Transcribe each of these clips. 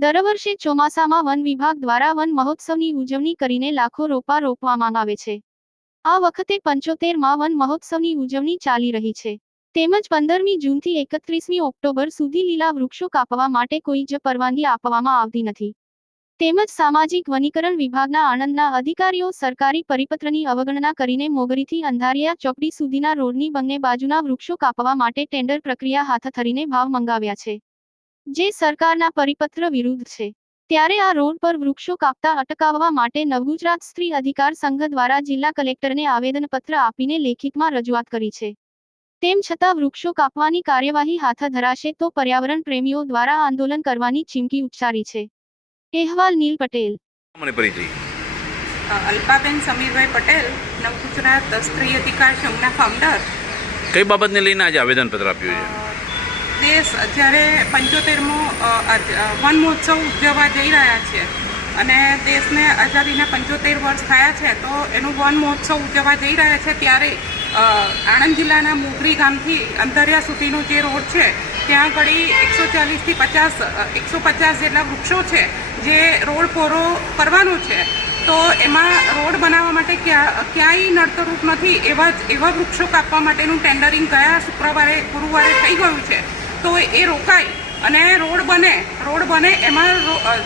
દર વર્ષે ચોમાસામાં વન વિભાગ દ્વારા વન મહોત્સવની ઉજવણી કરીને લાખો રોપા રોપવામાં આવે છે। આ વખતે 75માં વન મહોત્સવની ઉજવણી ચાલી રહી છે। તેમજ 15મી જૂનથી 31મી ઓક્ટોબર સુધી લીલા વૃક્ષો કાપવા માટે કોઈ જ પરવાનગી આપવામાં આવતી નથી। તેમજ સામાજિક વનીકરણ વિભાગના આણંદના અધિકારીઓ સરકારી પરિપત્રની અવગણના કરીને મોગરીથી અંધારિયા ચોકડી સુધીના રોડની બંને બાજુના વૃક્ષો કાપવા માટે ટેન્ડર પ્રક્રિયા હાથ ધરીને ભાવ મંગાવ્યા છે, જે સરકારના પરિપત્ર વિરુદ્ધ છે। ત્યારે આ રોડ પર વૃક્ષો કાપતા અટકાવવા માટે નવગુજરાત સ્ત્રી અધિકાર સંઘ દ્વારા જિલ્લા કલેક્ટરને આવેદનપત્ર આપીને લેખિતમાં રજૂઆત કરી છે। તેમ છતાં વૃક્ષો કાપવાની કાર્યવાહી હાથ ધરાશે તો પર્યાવરણ પ્રેમીઓ દ્વારા આંદોલન કરવાની ચીમકી ઉચ્ચારી છે। અહેવાલ નીલ પટેલ। મને પરિચય અલ્પાબેન સમીરભાઈ પટેલ, નવગુજરાત સ્ત્રી અધિકાર સંઘના ફાઉન્ડર। કઈ બાબતને લઈને આજે આવેદનપત્ર આપ્યું છે? દેશ જ્યારે 75મો વન મહોત્સવ ઉજવવા જઈ રહ્યા છે અને દેશને આઝાદીના 75 વર્ષ થયા છે, તો એનું વન મહોત્સવ ઉજવવા જઈ રહ્યા છે ત્યારે આણંદ જિલ્લાના મોગરી ગામથી અંધારિયા સુધીનો જે રોડ છે ત્યાં આગળ 140થી 150 જેટલા વૃક્ષો છે જે રોડ પહોળો કરવાનો છે। તો એમાં રોડ બનાવવા માટે ક્યાંય નડતરરૂપ નથી એવા વૃક્ષો કાપવા માટેનું ટેન્ડરિંગ ગયા ગુરુવારે થઈ ગયું છે। તો એ રોકાય અને રોડ બને એમાં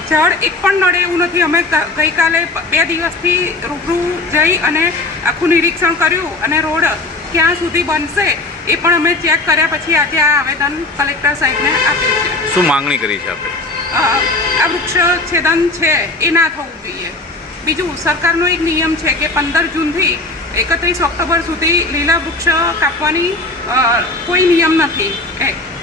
ઝાડ એક પણ નડે એવું નથી। અમે ગઈકાલે 2 દિવસથી રૂબરૂ જઈ અને આખું નિરીક્ષણ કર્યું અને રોડ ક્યાં સુધી બનશે એ પણ અમે ચેક કર્યા પછી આજે આ આવેદન કલેક્ટર સાહેબને આપ્યું છે। શું માંગણી કરી છે આપણે? આ વૃક્ષ છેદન છે એ ના થવું જોઈએ। બીજું, સરકારનો એક નિયમ છે કે 15 જૂનથી 31 ઓક્ટોબર સુધી લીલા વૃક્ષ કાપવાની કોઈ નિયમ નથી,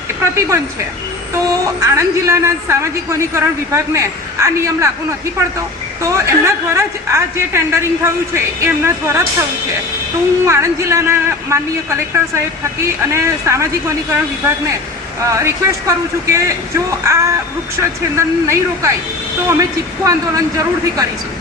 એ પ્રતિબંધ છે। તો આણંદ જિલ્લાના સામાજિક વનીકરણ વિભાગને આ નિયમ લાગુ નથી પડતો, તો એમના દ્વારા જ આ જે ટેન્ડરિંગ થયું છે એ એમના દ્વારા જ થયું છે। તો હું આણંદ જિલ્લાના માનનીય કલેક્ટર સાહેબ થકી અને સામાજિક વનીકરણ વિભાગને રિક્વેસ્ટ કરું છું કે જો આ વૃક્ષ છેદન નહીં રોકાય તો અમે ચીખું આંદોલન જરૂરથી કરીશું।